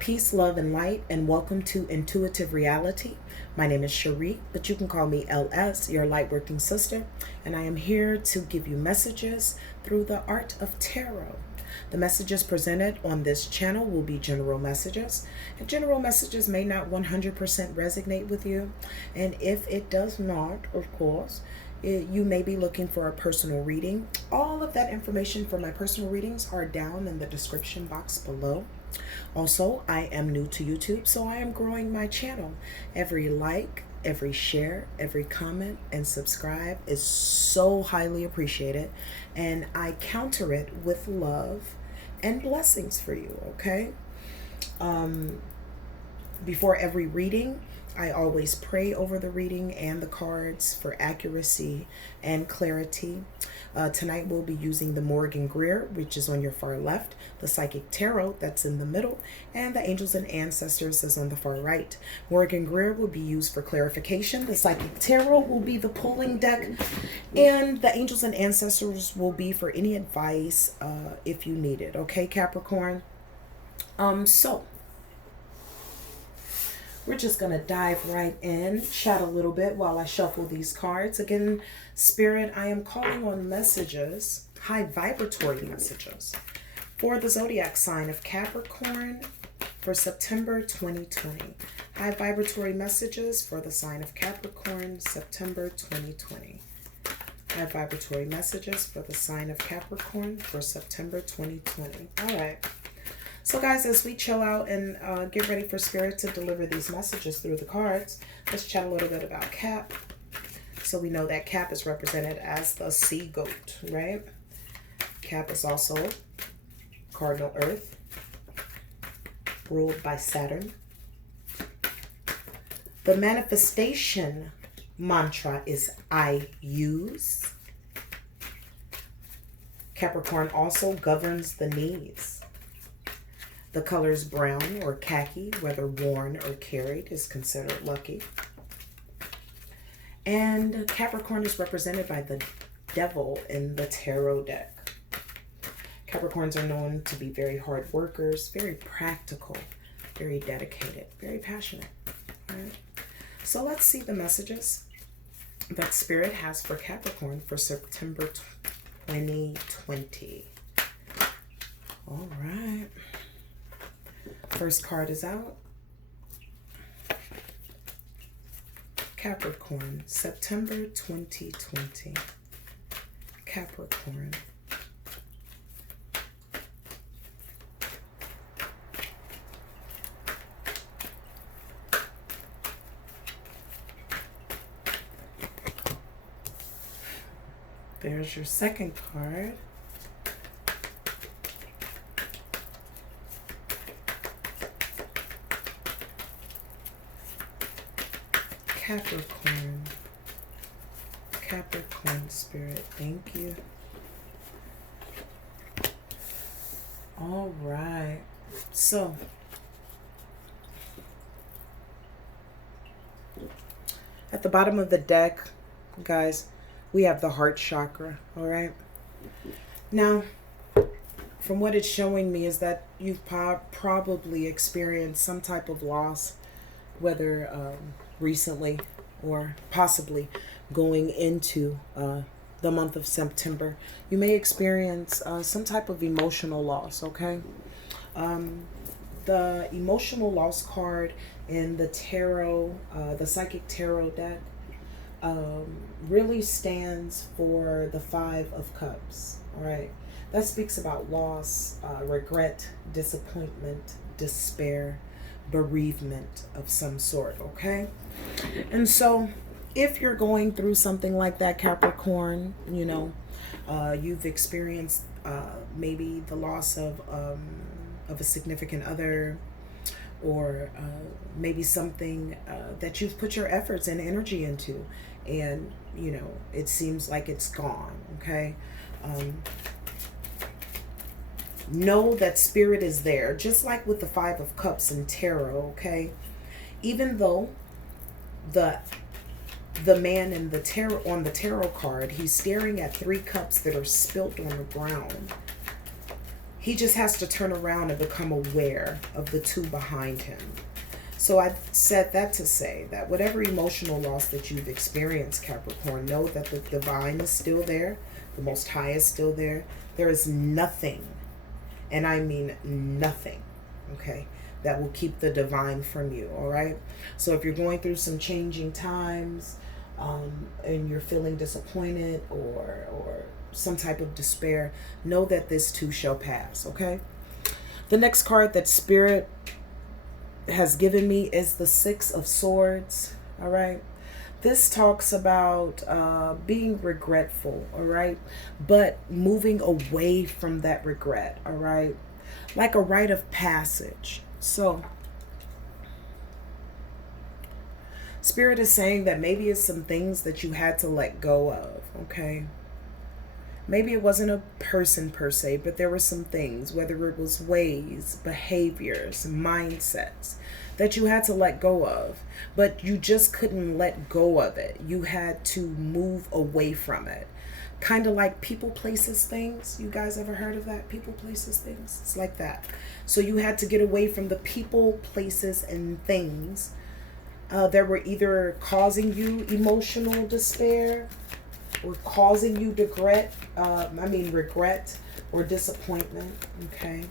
Peace, love, and light, and welcome to Intuitive Reality. My name is Cherie, but you can call me LS, your Lightworking Sister, and I am here to give you messages through the art of tarot. The messages presented on this channel will be general messages, and general messages may not 100% resonate with you, and if it does not, of course, you may be looking for a personal reading. All of that information for my personal readings are down in the description box below. Also, I am new to YouTube, so I am growing my channel. Every like, every share, every comment, and subscribe is so highly appreciated, and I counter it with love and blessings for you, okay? Before every reading, I always pray over the reading and the cards for accuracy and clarity. Tonight we'll be using the Morgan Greer, which is on your far left, the Psychic Tarot that's in the middle, and the Angels and Ancestors is on the far right. Morgan Greer will be used for clarification. The Psychic Tarot will be the pulling deck, and the Angels and Ancestors will be for any advice if you need it. Okay, Capricorn? So we're just going to dive right in, chat a little bit while I shuffle these cards. Again, Spirit, I am calling on messages, high vibratory messages, for the zodiac sign of Capricorn for September 2020. High vibratory messages for the sign of Capricorn, September 2020. High vibratory messages for the sign of Capricorn for September 2020. All right. So guys, as we chill out and get ready for Spirit to deliver these messages through the cards, let's chat a little bit about Cap. So we know that Cap is represented as the sea goat, right? Cap is also cardinal earth, ruled by Saturn. The manifestation mantra is I use. Capricorn also governs the knees. The colors brown or khaki, whether worn or carried, is considered lucky. And Capricorn is represented by the devil in the tarot deck. Capricorns are known to be very hard workers, very practical, very dedicated, very passionate. All right. So let's see the messages that Spirit has for Capricorn for September 2020. All right. First card is out. Capricorn, September 2020. Capricorn. There's your second card. Capricorn. Capricorn Spirit, thank you. All right. So, at the bottom of the deck, guys, we have the heart chakra, all right? Now, from what it's showing me is that you've probably experienced some type of loss, whether recently or possibly going into the month of September. You may experience some type of emotional loss, okay? The emotional loss card in the tarot, the Psychic Tarot deck, really stands for the Five of Cups, all right? That speaks about loss, regret, disappointment, despair, bereavement of some sort, okay? And so if you're going through something like that, Capricorn, you know, you've experienced maybe the loss of a significant other, or maybe something that you've put your efforts and energy into, and you know, it seems like it's gone, okay? Know that Spirit is there, just like with the Five of Cups in tarot, okay? Even though the man in the tarot, on the tarot card, he's staring at 3 cups that are spilt on the ground. He just has to turn around and become aware of the two behind him. So I said that to say that whatever emotional loss that you've experienced, Capricorn, know that the divine is still there. The Most High is still there. There is nothing, and I mean nothing, okay, that will keep the divine from you, all right? So if you're going through some changing times, and you're feeling disappointed or some type of despair, know that this too shall pass, okay? The next card that Spirit has given me is the Six of Swords, all right? This talks about being regretful, all right? But moving away from that regret, all right? Like a rite of passage. So Spirit is saying that maybe it's some things that you had to let go of, okay? Maybe it wasn't a person per se, but there were some things, whether it was ways, behaviors, mindsets, that you had to let go of, but you just couldn't let go of it. You had to move away from it. Kind of like people, places, things. You guys ever heard of that? People, places, things. It's like that. So you had to get away from the people, places, and things that were either causing you emotional despair or causing you regret or disappointment, okay?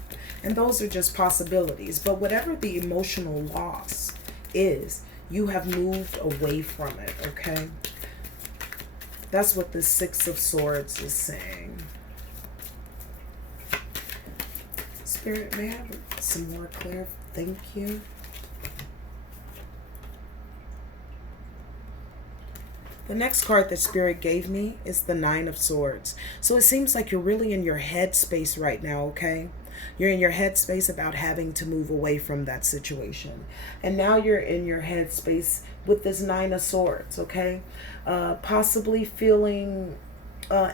And those are just possibilities. But whatever the emotional loss is, you have moved away from it, okay? That's what the Six of Swords is saying. Spirit, may I have some more clear? Thank you. The next card that Spirit gave me is the Nine of Swords. So it seems like you're really in your headspace right now, okay? You're in your headspace about having to move away from that situation. And now you're in your headspace with this Nine of Swords, okay? Possibly feeling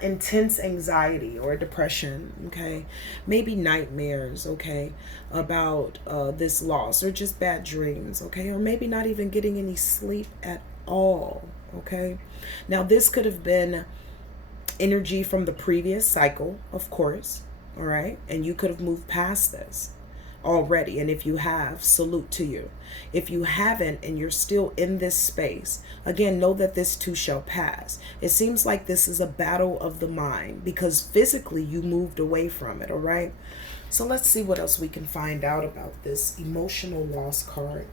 intense anxiety or depression, okay? Maybe nightmares, okay, about this loss, or just bad dreams, okay? Or maybe not even getting any sleep at all, okay? Now this could have been energy from the previous cycle, of course, all right? And you could have moved past this already. And if you have, salute to you. If you haven't and you're still in this space, again, know that this too shall pass. It seems like this is a battle of the mind because physically you moved away from it, all right? So let's see what else we can find out about this emotional loss card.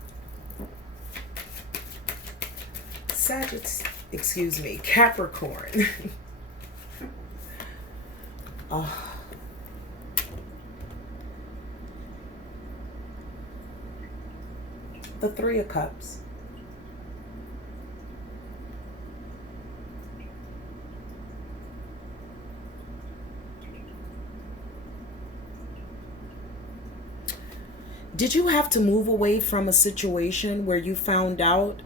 Capricorn. The Three of Cups. Did you have to move away from a situation where you found out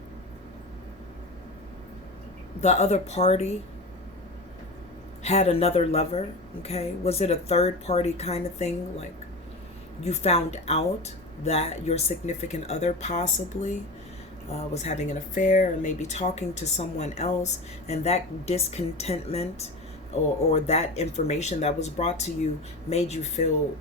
the other party had another lover, okay? Was it a third party kind of thing? Like you found out that your significant other possibly was having an affair or maybe talking to someone else, and that discontentment or that information that was brought to you made you feel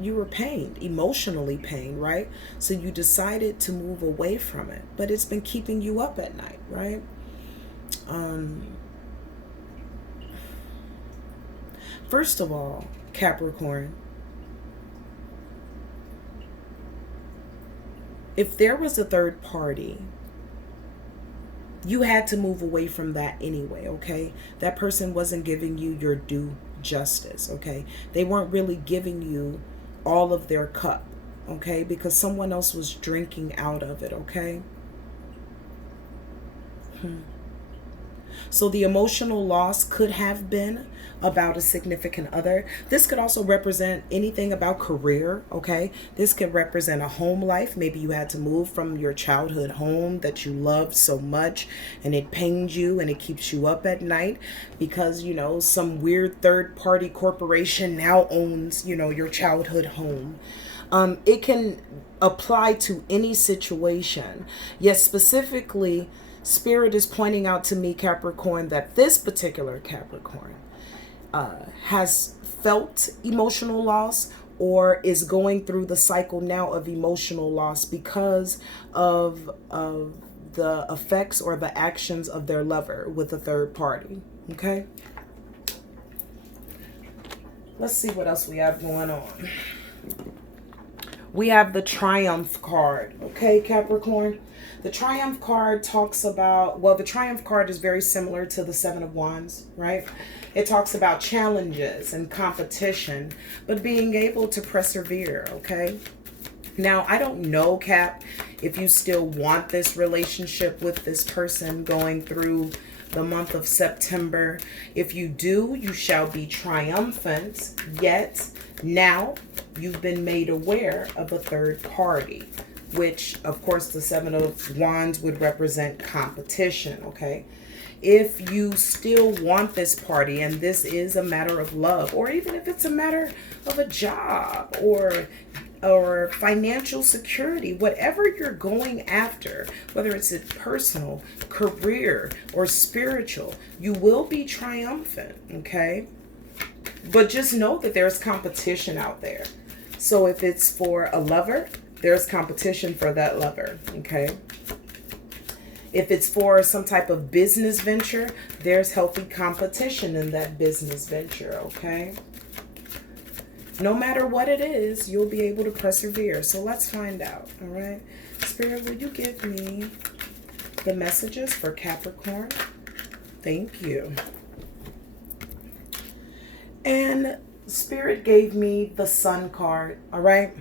you were pained, emotionally pained, right? So you decided to move away from it, but it's been keeping you up at night, right? First of all, Capricorn, if there was a third party, you had to move away from that anyway, okay? That person wasn't giving you your due justice, okay? They weren't really giving you all of their cup, okay? Because someone else was drinking out of it, okay? So the emotional loss could have been about a significant other. This could also represent anything about career, okay? This could represent a home life. Maybe you had to move from your childhood home that you loved so much, and it pains you and it keeps you up at night because, you know, some weird third party corporation now owns, you know, your childhood home. It can apply to any situation. Yet specifically, Spirit is pointing out to me, Capricorn, that this particular Capricorn has felt emotional loss or is going through the cycle now of emotional loss because of the effects or the actions of their lover with a third party. Okay? Let's see what else we have going on. We have the Triumph card. Okay, Capricorn? The Triumph card talks about, well, the Triumph card is very similar to the Seven of Wands, right? It talks about challenges and competition, but being able to persevere, okay? Now, I don't know, Cap, if you still want this relationship with this person going through the month of September. If you do, you shall be triumphant, yet now you've been made aware of a third party, which, of course, the Seven of Wands would represent competition, okay? If you still want this party and this is a matter of love, or even if it's a matter of a job or financial security, whatever you're going after, whether it's a personal, career, or spiritual, you will be triumphant, okay? But just know that there's competition out there. So if it's for a lover, there's competition for that lover, okay? If it's for some type of business venture, there's healthy competition in that business venture, okay? No matter what it is, you'll be able to persevere. So let's find out, all right? Spirit, will you give me the messages for Capricorn? Thank you. And Spirit gave me the Sun card, all right?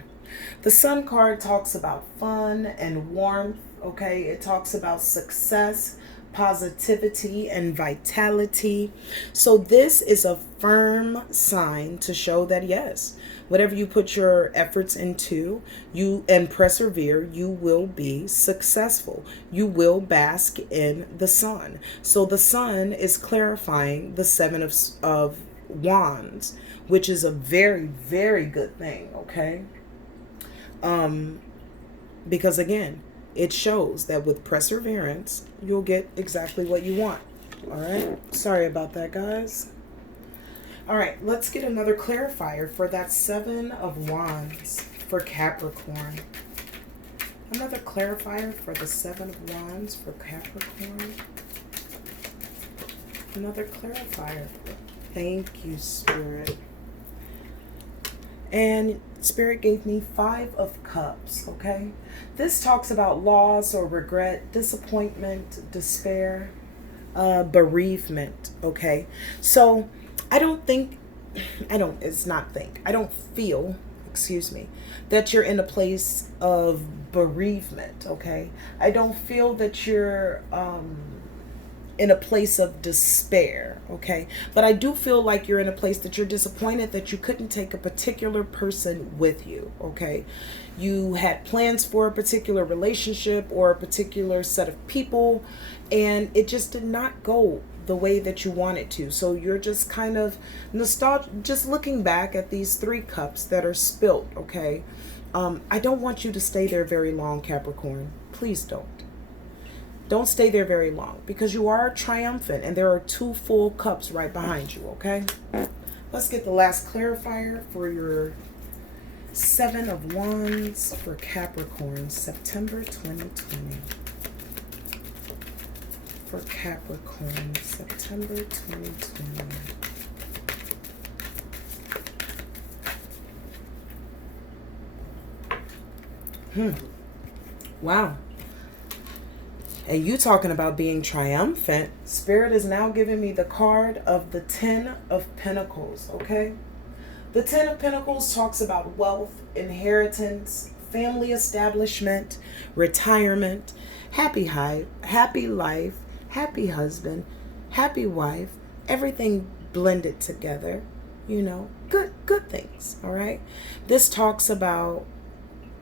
The Sun card talks about fun and warmth, okay? It talks about success, positivity, and vitality. So this is a firm sign to show that, yes, whatever you put your efforts into, you and persevere, you will be successful. You will bask in the sun. So the sun is clarifying the Seven of Wands, which is a very, very good thing, okay? Because again, it shows that with perseverance, you'll get exactly what you want. All right. Sorry about that, guys. All right. Let's get another clarifier for that Seven of Wands for Capricorn. Another clarifier for the Seven of Wands for Capricorn. Another clarifier. Thank you, Spirit. And Spirit gave me Five of Cups, okay? This talks about loss or regret, disappointment, despair, bereavement, okay? So I don't feel, that you're in a place of bereavement, okay? I don't feel that you're in a place of despair, okay? But I do feel like you're in a place that you're disappointed that you couldn't take a particular person with you, okay? You had plans for a particular relationship or a particular set of people, and it just did not go the way that you wanted to. So you're just kind of nostalgic, just looking back at these three cups that are spilt, okay? I don't want you to stay there very long, Capricorn. Please don't. Don't stay there very long because you are triumphant and there are two full cups right behind you, okay? Let's get the last clarifier for your Seven of Wands for Capricorn, September 2020. For Capricorn, September 2020. Wow. And you talking about being triumphant. Spirit is now giving me the card of the Ten of Pentacles, okay? The Ten of Pentacles talks about wealth, inheritance, family establishment, retirement, happy life, happy husband, happy wife, everything blended together, you know, good things, all right? This talks about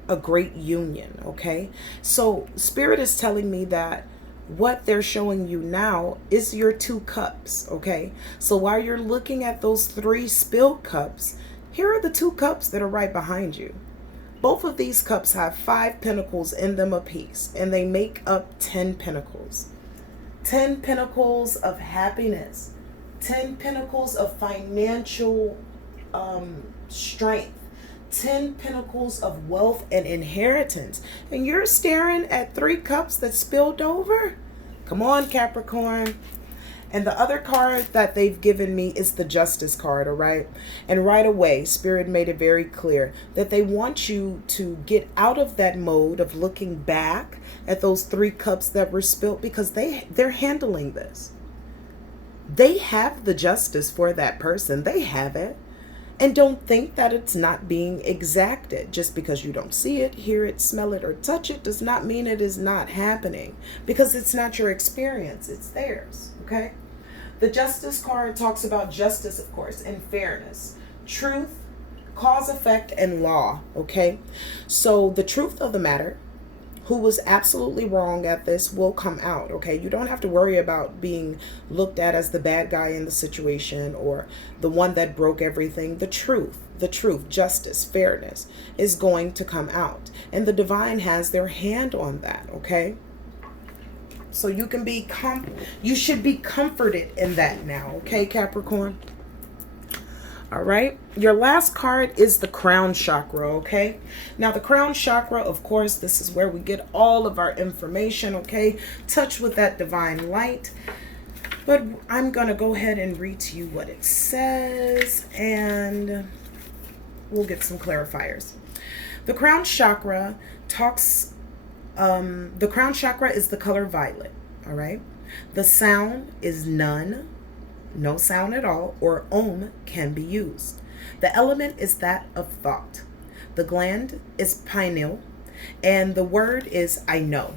a great union, okay? So Spirit is telling me that what they're showing you now is your two cups, okay? So while you're looking at those three spilled cups, here are the two cups that are right behind you. Both of these cups have 5 pentacles in them apiece, and they make up 10 pentacles. 10 pentacles of happiness, 10 pentacles of financial strength. 10 pentacles of wealth and inheritance. And you're staring at 3 cups that spilled over? Come on, Capricorn. And the other card that they've given me is the Justice card, all right? And right away, Spirit made it very clear that they want you to get out of that mode of looking back at those 3 cups that were spilled, because they're handling this. They have the justice for that person. They have it. And don't think that it's not being exacted. Just because you don't see it, hear it, smell it, or touch it does not mean it is not happening, because it's not your experience, it's theirs, okay? The Justice card talks about justice, of course, and fairness, truth, cause, effect, and law, okay? So the truth of the matter, who was absolutely wrong at this, will come out, okay? You don't have to worry about being looked at as the bad guy in the situation or the one that broke everything. The truth, justice, fairness is going to come out. And the divine has their hand on that, okay? So you can be you should be comforted in that now, okay, Capricorn? All right, your last card is the crown chakra, okay? Now the crown chakra, of course, this is where we get all of our information, okay? Touch with that divine light. But I'm going to go ahead and read to you what it says, and we'll get some clarifiers. The crown chakra talks, the crown chakra is the color violet, all right? The sound is none. No sound at all, or Om can be used. The element is that of thought. The gland is pineal, and the word is I know.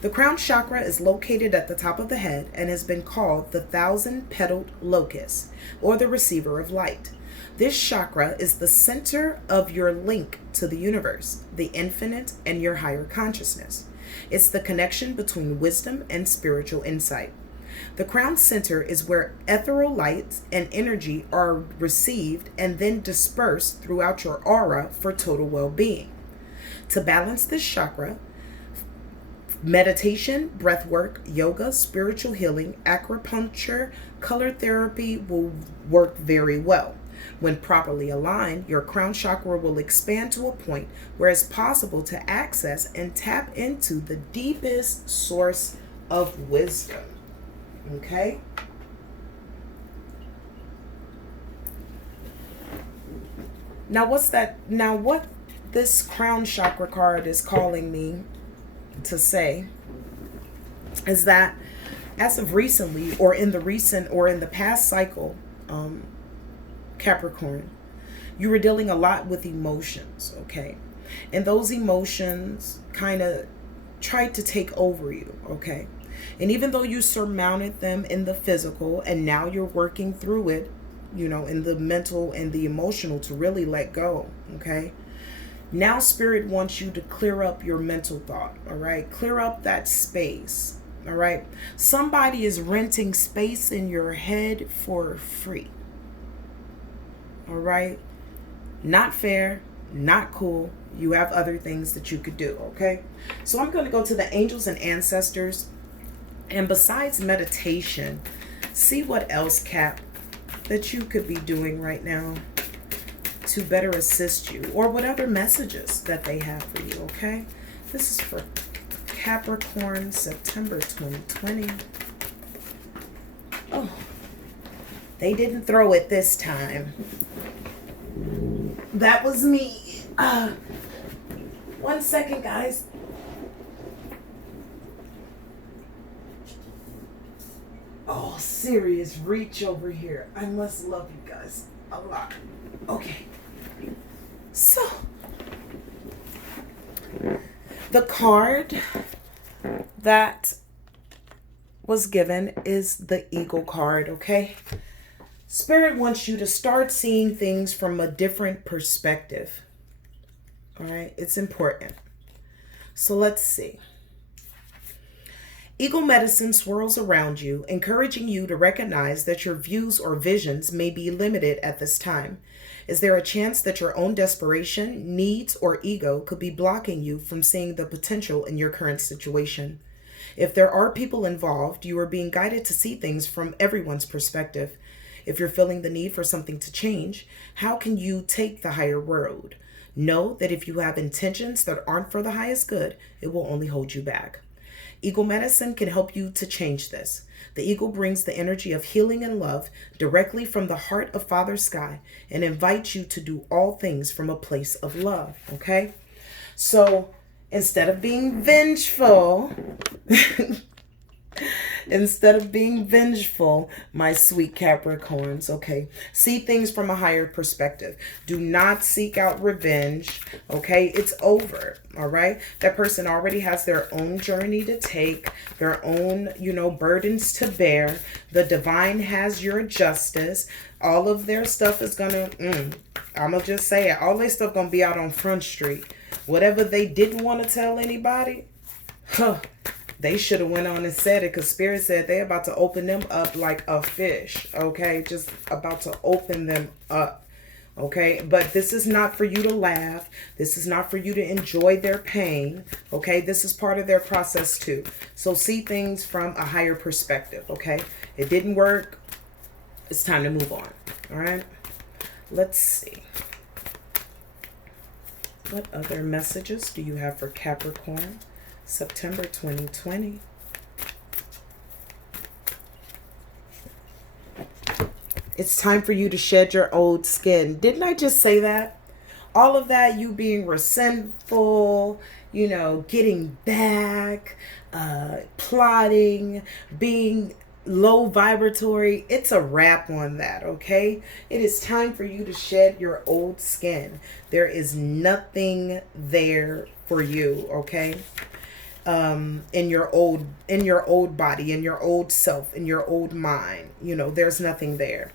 The crown chakra is located at the top of the head and has been called the 1,000-petaled locust, or the receiver of light. This chakra is the center of your link to the universe, the infinite, and your higher consciousness. It's the connection between wisdom and spiritual insight. The crown center is where ethereal lights and energy are received and then dispersed throughout your aura for total well-being. To balance this chakra, meditation, breath work, yoga, spiritual healing, acupuncture, color therapy will work very well. When properly aligned, your crown chakra will expand to a point where it's possible to access and tap into the deepest source of wisdom. Okay? Now what's that? Now what this crown chakra card is calling me to say is that as of recently, or in the past cycle, Capricorn, you were dealing a lot with emotions, okay? And those emotions kind of tried to take over you, okay? And even though you surmounted them in the physical, and now you're working through it, you know, in the mental and the emotional to really let go, okay? Now Spirit wants you to clear up your mental thought, all right? Clear up that space, all right? Somebody is renting space in your head for free, all right? Not fair, not cool. You have other things that you could do, okay? So I'm going to go to the angels and ancestors. And besides meditation, see what else, Cap, that you could be doing right now to better assist you, or what other messages that they have for you, okay? This is for Capricorn, September 2020. Oh, they didn't throw it this time. That was me. 1 second, guys. Oh, serious reach over here. I must love you guys a lot. Okay. So, the card that was given is the Eagle card, okay? Spirit wants you to start seeing things from a different perspective. All right? It's important. So let's see. Eagle medicine swirls around you, encouraging you to recognize that your views or visions may be limited at this time. Is there a chance that your own desperation, needs, or ego could be blocking you from seeing the potential in your current situation? If there are people involved, you are being guided to see things from everyone's perspective. If you're feeling the need for something to change, how can you take the higher road? Know that if you have intentions that aren't for the highest good, it will only hold you back. Eagle medicine can help you to change this. The eagle brings the energy of healing and love directly from the heart of Father Sky and invites you to do all things from a place of love, okay? So instead of being vengeful, my sweet Capricorns, okay? See things from a higher perspective. Do not seek out revenge, okay? It's over, all right? That person already has their own journey to take, their own, burdens to bear. The divine has your justice. All of their stuff is gonna, I'm gonna just say it, all their stuff gonna be out on Front Street. Whatever they didn't want to tell anybody, they should have went on and said it, because Spirit said they're about to open them up like a fish, okay? Just about to open them up, okay? But this is not for you to laugh. This is not for you to enjoy their pain, okay? This is part of their process too. So see things from a higher perspective, okay? It didn't work. It's time to move on, all right? Let's see. What other messages do you have for Capricorn? September 2020. It's time for you to shed your old skin. Didn't I just say that? All of that, you being resentful, getting back, plotting, being low vibratory, it's a wrap on that, okay? It is time for you to shed your old skin. There is nothing there for you, okay? In your old body, in your old self, in your old mind, there's nothing there.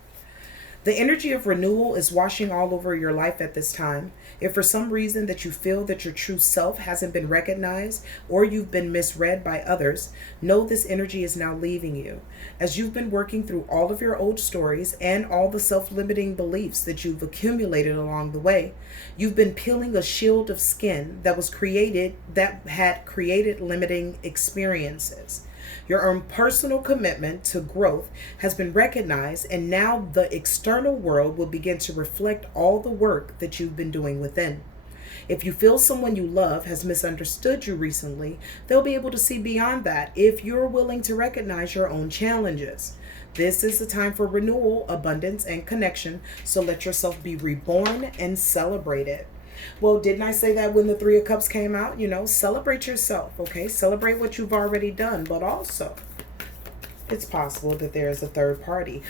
The energy of renewal is washing all over your life at this time. If for some reason that you feel that your true self hasn't been recognized or you've been misread by others, know this energy is now leaving you. As you've been working through all of your old stories and all the self-limiting beliefs that you've accumulated along the way, you've been peeling a shield of skin that had created limiting experiences. Your own personal commitment to growth has been recognized, and now the external world will begin to reflect all the work that you've been doing within. If you feel someone you love has misunderstood you recently, they'll be able to see beyond that if you're willing to recognize your own challenges. This is the time for renewal, abundance, and connection, so let yourself be reborn and celebrated. Well, didn't I say that when the Three of Cups came out? Celebrate yourself, okay? Celebrate what you've already done, but also it's possible that there is a third party.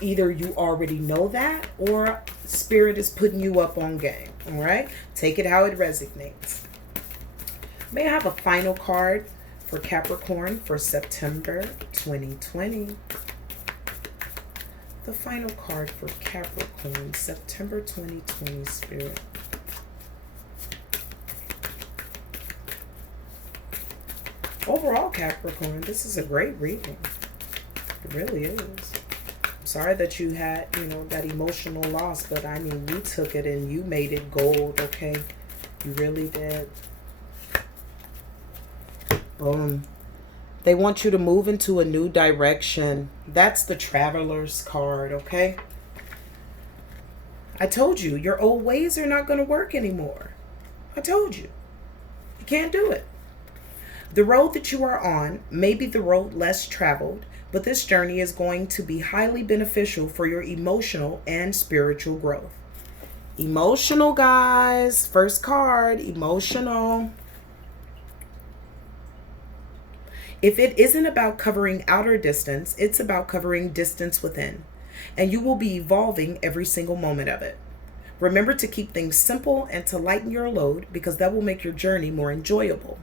Either you already know that or Spirit is putting you up on game, all right? Take it how it resonates. May I have a final card for Capricorn for September 2020? The final card for Capricorn, September 2020, Spirit. Overall, Capricorn, this is a great reading. It really is. I'm sorry that you had, that emotional loss, but I mean, you took it and you made it gold, okay? You really did. Boom. They want you to move into a new direction. That's the Traveler's card, okay? I told you, your old ways are not going to work anymore. I told you. You can't do it. The road that you are on may be the road less traveled, but this journey is going to be highly beneficial for your emotional and spiritual growth. Emotional, guys. First card, emotional. If it isn't about covering outer distance, it's about covering distance within. And you will be evolving every single moment of it. Remember to keep things simple and to lighten your load, because that will make your journey more enjoyable.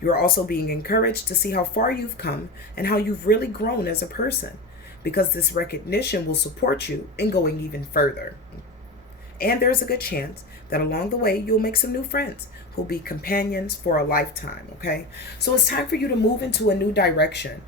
You are also being encouraged to see how far you've come and how you've really grown as a person, because this recognition will support you in going even further. And there's a good chance that along the way, you'll make some new friends who'll be companions for a lifetime, okay? So it's time for you to move into a new direction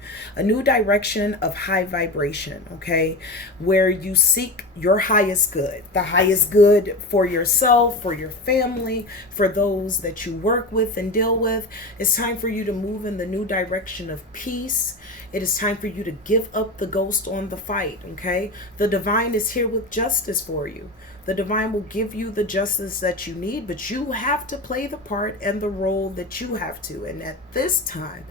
of high vibration, okay? Where you seek your highest good, the highest good for yourself, for your family, for those that you work with and deal with. It's time for you to move in the new direction of peace. It is time for you to give up the ghost on the fight, okay? The divine is here with justice for you. The divine will give you the justice that you need, but you have to play the part and the role that you have to. And at this time,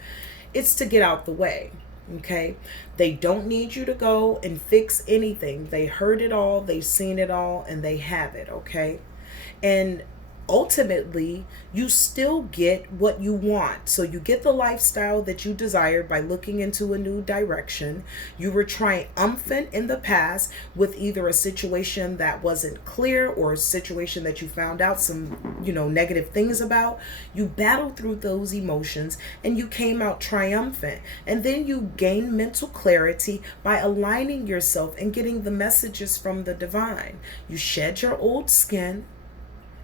it's to get out the way, okay? They don't need you to go and fix anything. They heard it all, they've seen it all, and they have it, okay? And ultimately, you still get what you want. So you get the lifestyle that you desired by looking into a new direction. You were triumphant in the past with either a situation that wasn't clear or a situation that you found out some, negative things about. You battled through those emotions and you came out triumphant. And then you gain mental clarity by aligning yourself and getting the messages from the divine. You shed your old skin.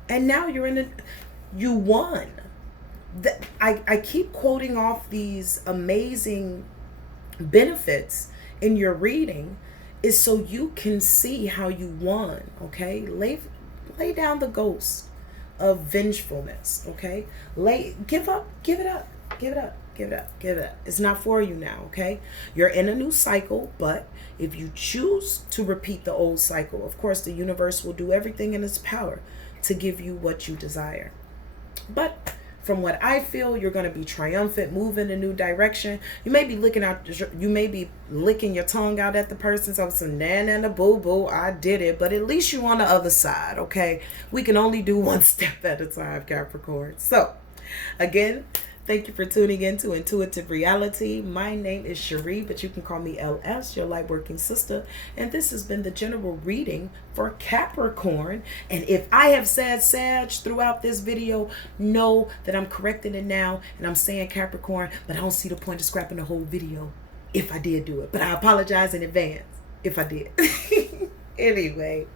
And now you won. I keep quoting off these amazing benefits in your reading is so you can see how you won, okay? Lay down the ghost of vengefulness, okay? Give up, give it up, give it up. Give it up, give it up. It's not for you now, okay? You're in a new cycle, but if you choose to repeat the old cycle, of course, the universe will do everything in its power to give you what you desire. But from what I feel, you're going to be triumphant, move in a new direction. You may be licking your tongue out at the person. So some na boo boo, I did it. But at least you're on the other side, okay? We can only do one step at a time, Capricorn. So again, thank you for tuning in to Intuitive Reality. My name is Cherie, but you can call me LS, your Lightworking Sista. And this has been the general reading for Capricorn. And if I have said Sag throughout this video, know that I'm correcting it now. And I'm saying Capricorn, but I don't see the point of scrapping the whole video if I did do it. But I apologize in advance if I did. Anyway,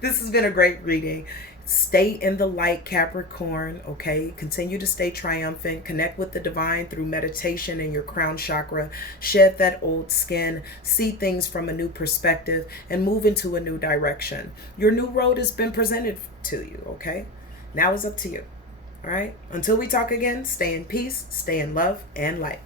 this has been a great reading. Stay in the light, Capricorn, okay? Continue to stay triumphant. Connect with the divine through meditation in your crown chakra. Shed that old skin. See things from a new perspective and move into a new direction. Your new road has been presented to you, okay? Now it's up to you, all right? Until we talk again, stay in peace, stay in love and light.